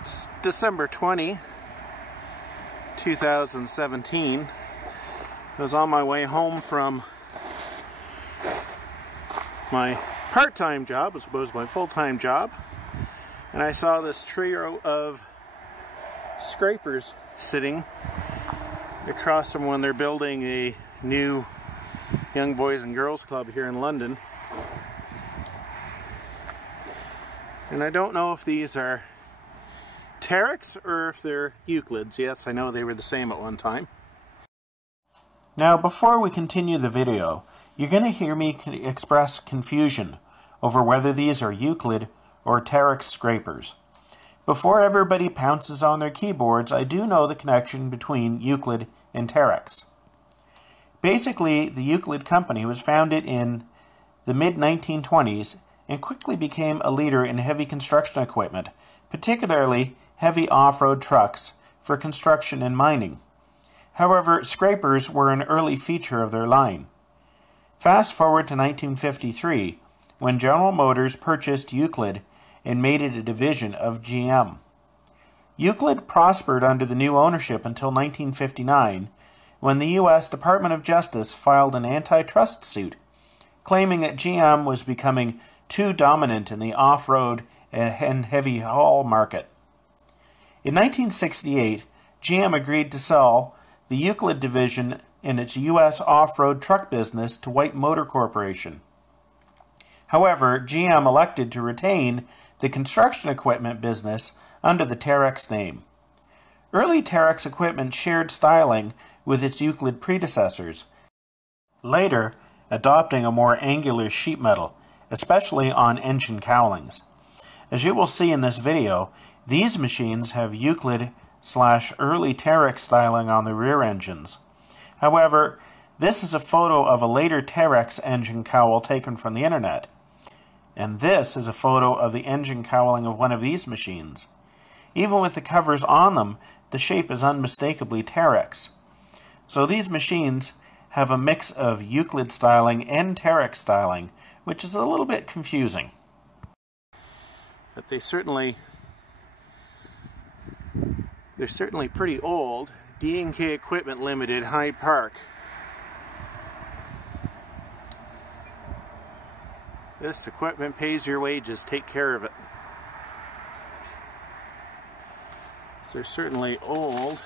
It's December 20, 2017. I was on my way home from my part-time job, as opposed to my full-time job, and I saw this trio of scrapers sitting across from when they're building a new young boys and girls club here in London. And I don't know if these are Terex or if they're Euclids. Yes, I know they were the same at one time. Now, before we continue the video, you're going to hear me express confusion over whether these are Euclid or Terex scrapers. Before everybody pounces on their keyboards, I do know the connection between Euclid and Terex. Basically, the Euclid company was founded in the mid-1920s and quickly became a leader in heavy construction equipment, particularly heavy off-road trucks for construction and mining. However, scrapers were an early feature of their line. Fast forward to 1953, when General Motors purchased Euclid and made it a division of GM. Euclid prospered under the new ownership until 1959, when the U.S. Department of Justice filed an antitrust suit, claiming that GM was becoming too dominant in the off-road and heavy haul market. In 1968, GM agreed to sell the Euclid division in its U.S. off-road truck business to White Motor Corporation. However, GM elected to retain the construction equipment business under the Terex name. Early Terex equipment shared styling with its Euclid predecessors, later adopting a more angular sheet metal, especially on engine cowlings. As you will see in this video, these machines have Euclid/early Terex styling on the rear engines. However, this is a photo of a later Terex engine cowl taken from the internet. And this is a photo of the engine cowling of one of these machines. Even with the covers on them, the shape is unmistakably Terex. So these machines have a mix of Euclid styling and Terex styling, which is a little bit confusing. But they're certainly pretty old. D&K Equipment Limited, Hyde Park. This equipment pays your wages. Take care of it. So they're certainly old.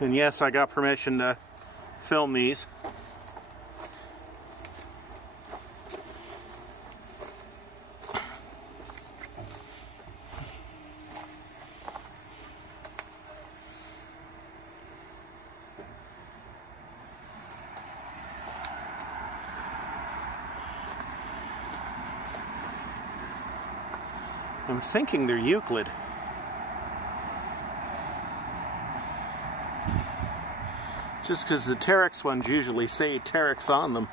And yes, I got permission to film these. I'm thinking they're Euclid. Just because the Terex ones usually say Terex on them.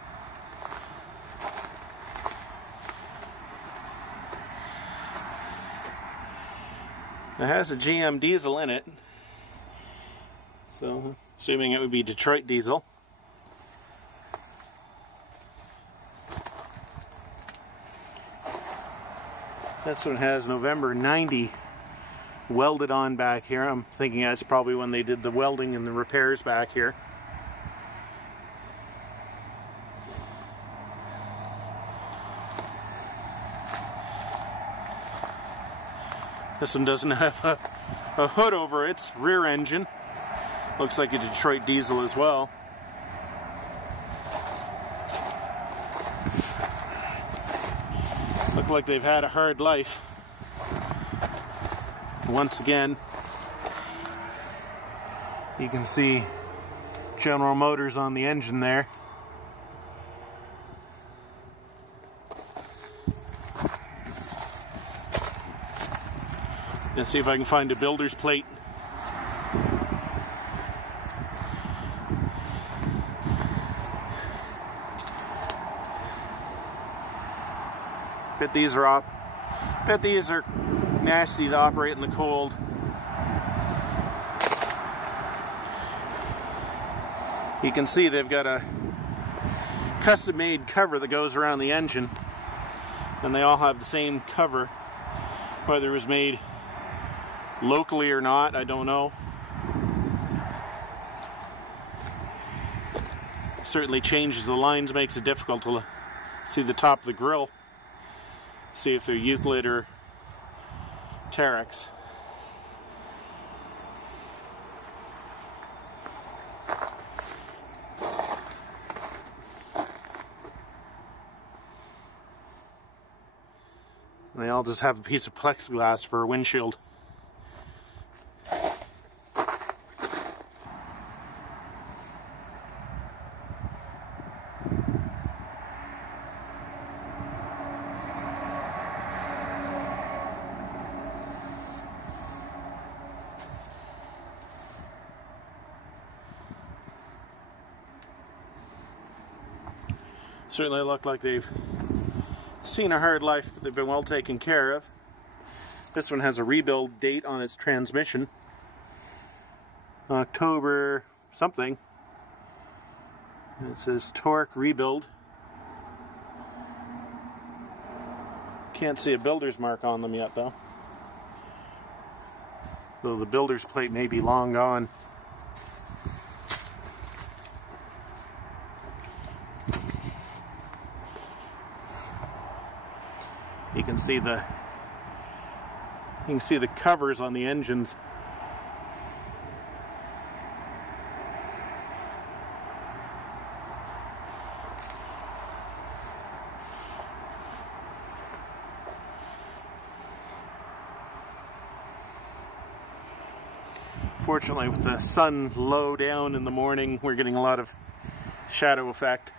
It has a GM diesel in it, so assuming it would be Detroit diesel. This one has November 90 welded on back here. I'm thinking that's probably when they did the welding and the repairs back here. This one doesn't have a hood over its rear engine. Looks like a Detroit diesel as well. Look like they've had a hard life. Once again, you can see General Motors on the engine there. Let's see if I can find a builder's plate. Bet these are nasty to operate in the cold. You can see they've got a custom-made cover that goes around the engine, and they all have the same cover Whether it was made locally or not, I don't know. Certainly changes the lines, makes it difficult to see the top of the grill, see if they're Euclid or Terex. And they all just have a piece of plexiglass for a windshield. Certainly look like they've seen a hard life, but they've been well taken care of. This one has a rebuild date on its transmission. October something. It says torque rebuild. Can't see a builder's mark on them yet though. Though the builder's plate may be long gone. You can see the covers on the engines. Fortunately, with the sun low down in the morning, we're getting a lot of shadow effect.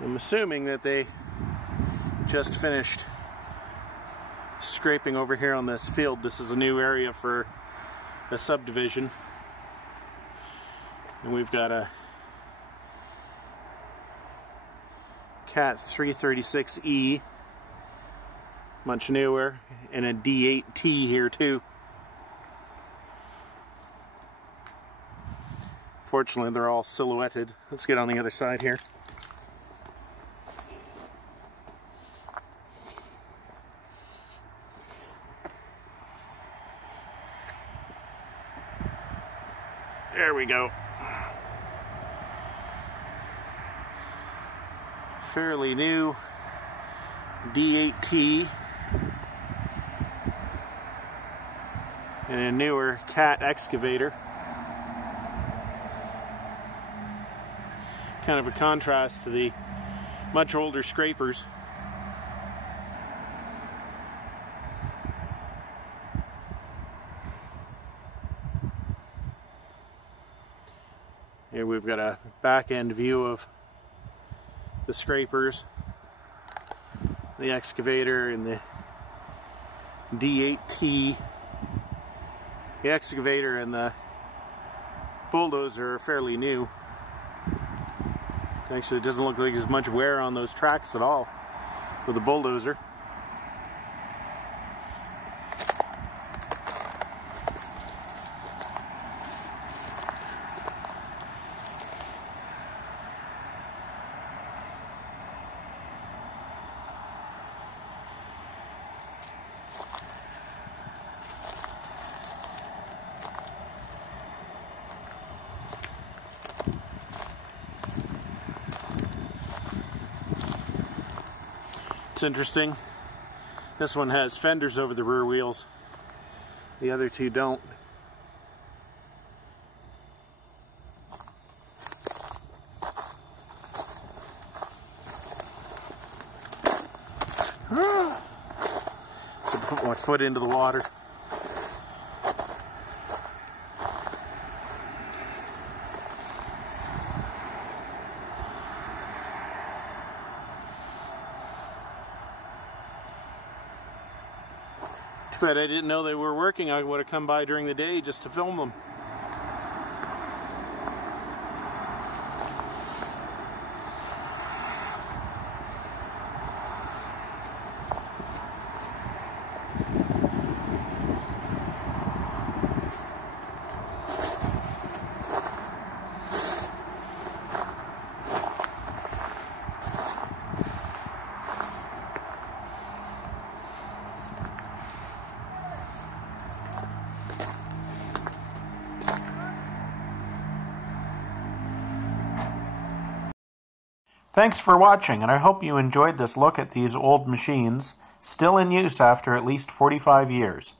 I'm assuming that they just finished scraping over here on this field. This is a new area for a subdivision. And we've got a Cat 336E, much newer, and a D8T here too. Fortunately, they're all silhouetted. Let's get on the other side here. There we go. Fairly new D8T and a newer Cat excavator. Kind of a contrast to the much older scrapers. Here we've got a back end view of the scrapers, the excavator, and the D8T. The excavator and the bulldozer are fairly new. Actually, it doesn't look like there's much wear on those tracks at all with the bulldozer. It's interesting. This one has fenders over the rear wheels. The other two don't. So put my foot into the water. But I didn't know they were working. I would have come by during the day just to film them. Thanks for watching, and I hope you enjoyed this look at these old machines, still in use after at least 45 years.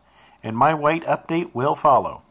And my white update will follow.